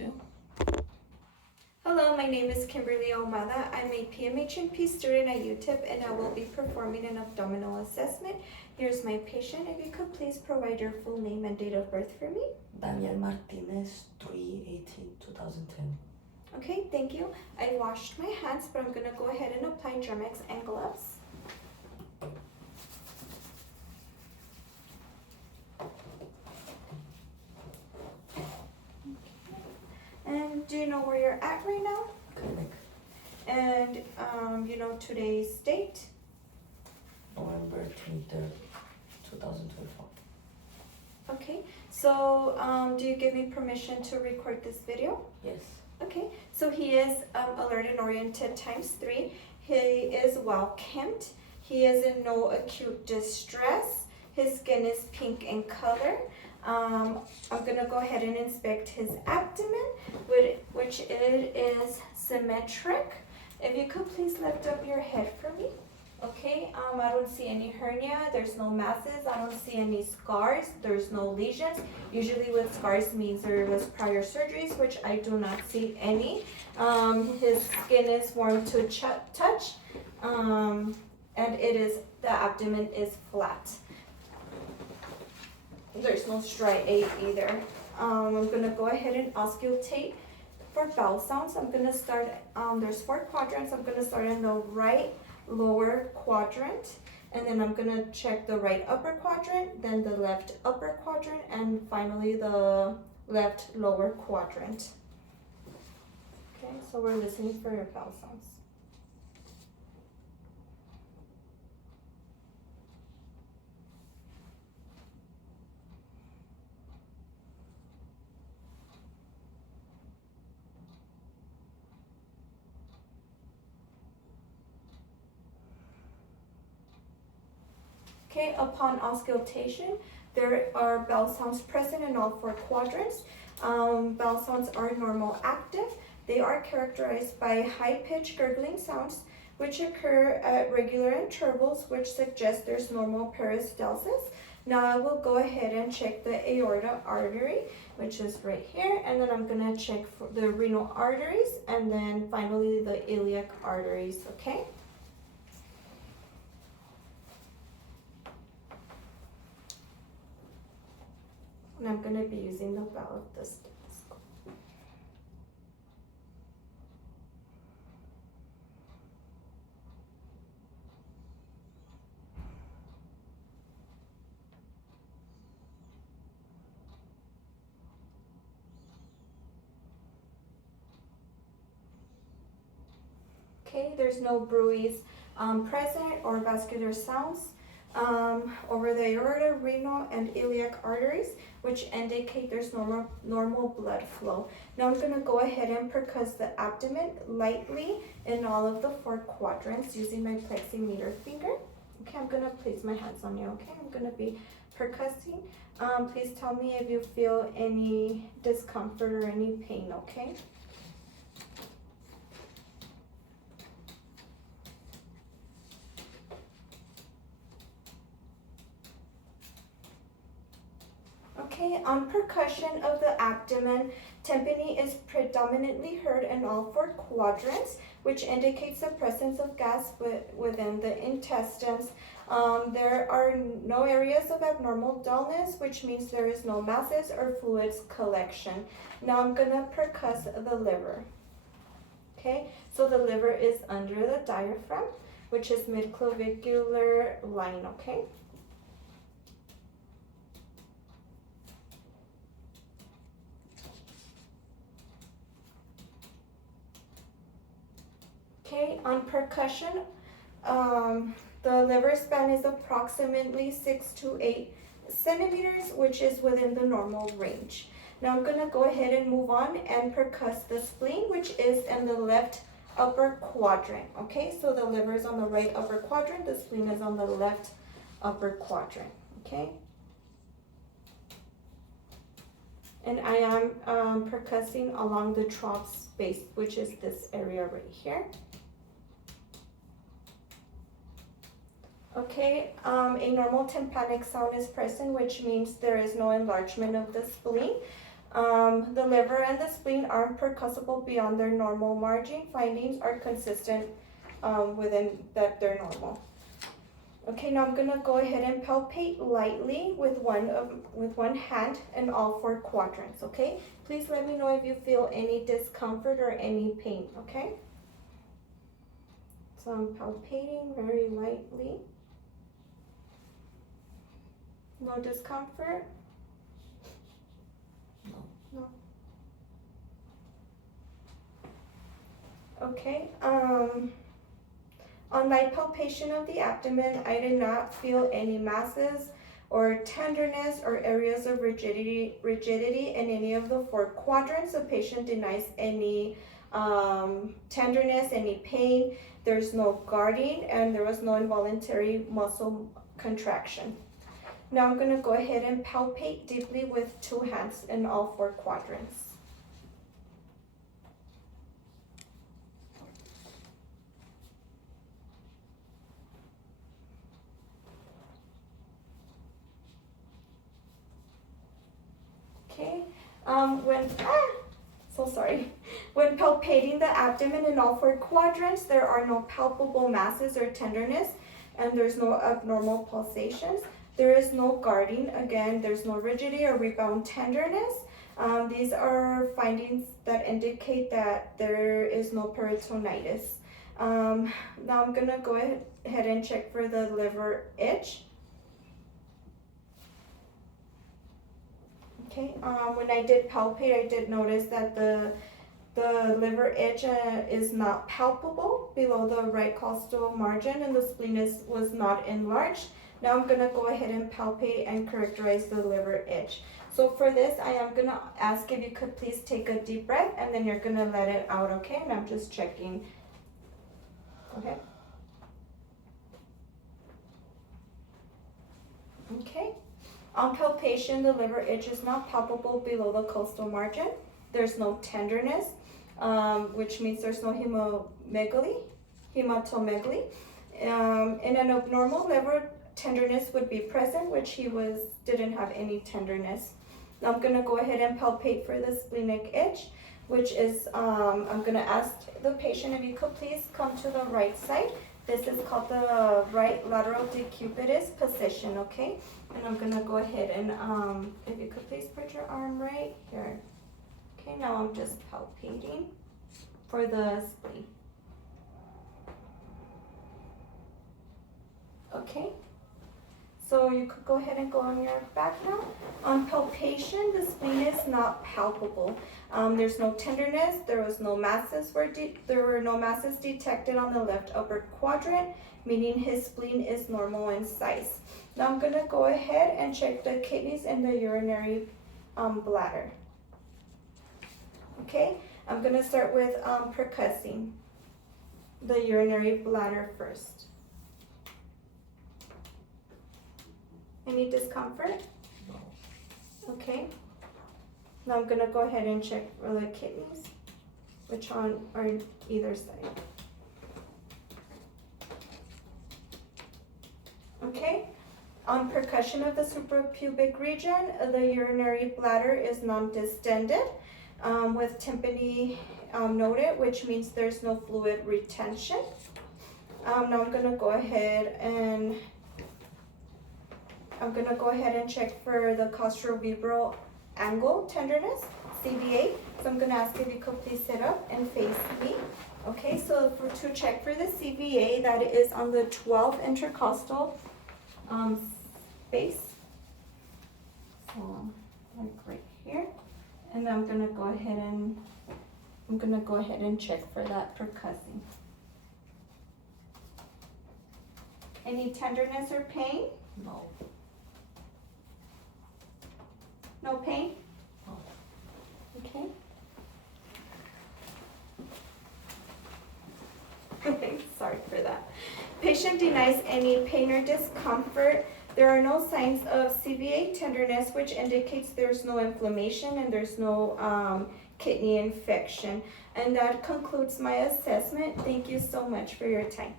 2. Hello, my name is Kimberly Omada. I'm a PMHNP student at UTEP and I will be performing an abdominal assessment. Here's my patient. If you could please provide your full name and date of birth for me. Daniel Martinez, 3/18/2010. Okay, thank you. I washed my hands, but I'm gonna go ahead and apply Germex and gloves. And do you know where you're at right now? Clinic, And you know today's date? November 23rd, 2024. Okay, so do you give me permission to record this video? Yes. Okay, so he is alert and oriented ×3. He is well kempt. He is in no acute distress. His skin is pink in color. I'm gonna go ahead and inspect his abdomen, which it is symmetric. If you could please lift up your head for me. Okay, I don't see any hernia, there's no masses, I don't see any scars, there's no lesions. Usually with scars means there was prior surgeries, which I do not see any. His skin is warm to touch, and the abdomen is flat. There's no striate either. I'm gonna go ahead and auscultate for bowel sounds. I'm gonna start, there's 4 quadrants. I'm gonna start in the right lower quadrant, and then I'm gonna check the right upper quadrant, then the left upper quadrant, and finally the left lower quadrant. Okay, so we're listening for your bowel sounds. Okay, upon auscultation, there are bowel sounds present in all 4 quadrants. Bowel sounds are normal active. They are characterized by high-pitched gurgling sounds, which occur at regular intervals, which suggests there's normal peristalsis. Now I will go ahead and check the aorta artery, which is right here, and then I'm gonna check for the renal arteries, and then finally the iliac arteries, okay? And I'm going to be using the bow of the stethoscope. Okay, there's no bruise present or vascular sounds over the aorta, renal, and iliac arteries, which indicate there's normal blood flow. Now I'm going to go ahead and percuss the abdomen lightly in all of the 4 quadrants using my pleximeter finger. Okay, I'm going to place my hands on you, okay? I'm going to be percussing. Please tell me if you feel any discomfort or any pain, okay? Okay, on percussion of the abdomen, tympany is predominantly heard in all 4 quadrants, which indicates the presence of gas within the intestines. There are no areas of abnormal dullness, which means there is no masses or fluids collection. Now I'm gonna percuss the liver. Okay, so the liver is under the diaphragm, which is mid-clavicular line, okay? Okay, on percussion, the liver span is approximately 6 to 8 centimeters, which is within the normal range. Now I'm gonna go ahead and move on and percuss the spleen, which is in the left upper quadrant. Okay, so the liver is on the right upper quadrant, the spleen is on the left upper quadrant, okay? And I am percussing along the trough space, which is this area right here. Okay, a normal tympanic sound is present, which means there is no enlargement of the spleen. The liver and the spleen aren't percussible beyond their normal margin. Findings are consistent within that they're normal. Okay, now I'm gonna go ahead and palpate lightly with one hand in all 4 quadrants, okay? Please let me know if you feel any discomfort or any pain, okay? So I'm palpating very lightly. No discomfort? No. Okay, on light palpation of the abdomen, I did not feel any masses or tenderness or areas of rigidity in any of the 4 quadrants. The patient denies any tenderness, any pain. There's no guarding, and there was no involuntary muscle contraction. Now I'm going to go ahead and palpate deeply with 2 hands in all 4 quadrants. Okay, when palpating the abdomen in all 4 quadrants, there are no palpable masses or tenderness, and there's no abnormal pulsations. There is no guarding. Again, there's no rigidity or rebound tenderness. These are findings that indicate that there is no peritonitis. Now I'm gonna go ahead and check for the liver itch. Okay, when I did palpate, I did notice that the liver itch is not palpable below the right costal margin, and the spleen was not enlarged. Now I'm gonna go ahead and palpate and characterize the liver itch. So for this, I am gonna ask if you could please take a deep breath, and then you're gonna let it out, okay? And I'm just checking, okay? Okay. On palpation, the liver itch is not palpable below the costal margin. There's no tenderness, which means there's no hematomegaly. In an abnormal liver, tenderness would be present, which he didn't have any tenderness. Now I'm gonna go ahead and palpate for the splenic itch, which is, I'm gonna ask the patient if you could please come to the right side. This is called the right lateral decubitus position, okay? And I'm gonna go ahead and, if you could please put your arm right here. Okay, now I'm just palpating for the spleen. Okay, so you could go ahead and go on your back now. On palpation, the spleen is not palpable. There's no tenderness. There were no masses detected on the left upper quadrant, meaning his spleen is normal in size. Now I'm gonna go ahead and check the kidneys and the urinary bladder. Okay, I'm gonna start with percussing the urinary bladder first. Any discomfort? No. Okay. Now I'm gonna go ahead and check for the kidneys, which are on either side. Okay. On percussion of the suprapubic region, the urinary bladder is non-distended with tympany noted, which means there's no fluid retention. Now I'm gonna go ahead and check for the costrovertebral angle tenderness, CVA. So I'm gonna ask if you could please sit up and face me. Okay, so to check for the CVA, that is on the 12th intercostal space. So like right here. And I'm gonna go ahead and check for that percussing. Any tenderness or pain? No. No pain? No. Okay. Okay, sorry for that. Patient denies any pain or discomfort. There are no signs of CVA tenderness, which indicates there's no inflammation and there's no kidney infection. And that concludes my assessment. Thank you so much for your time.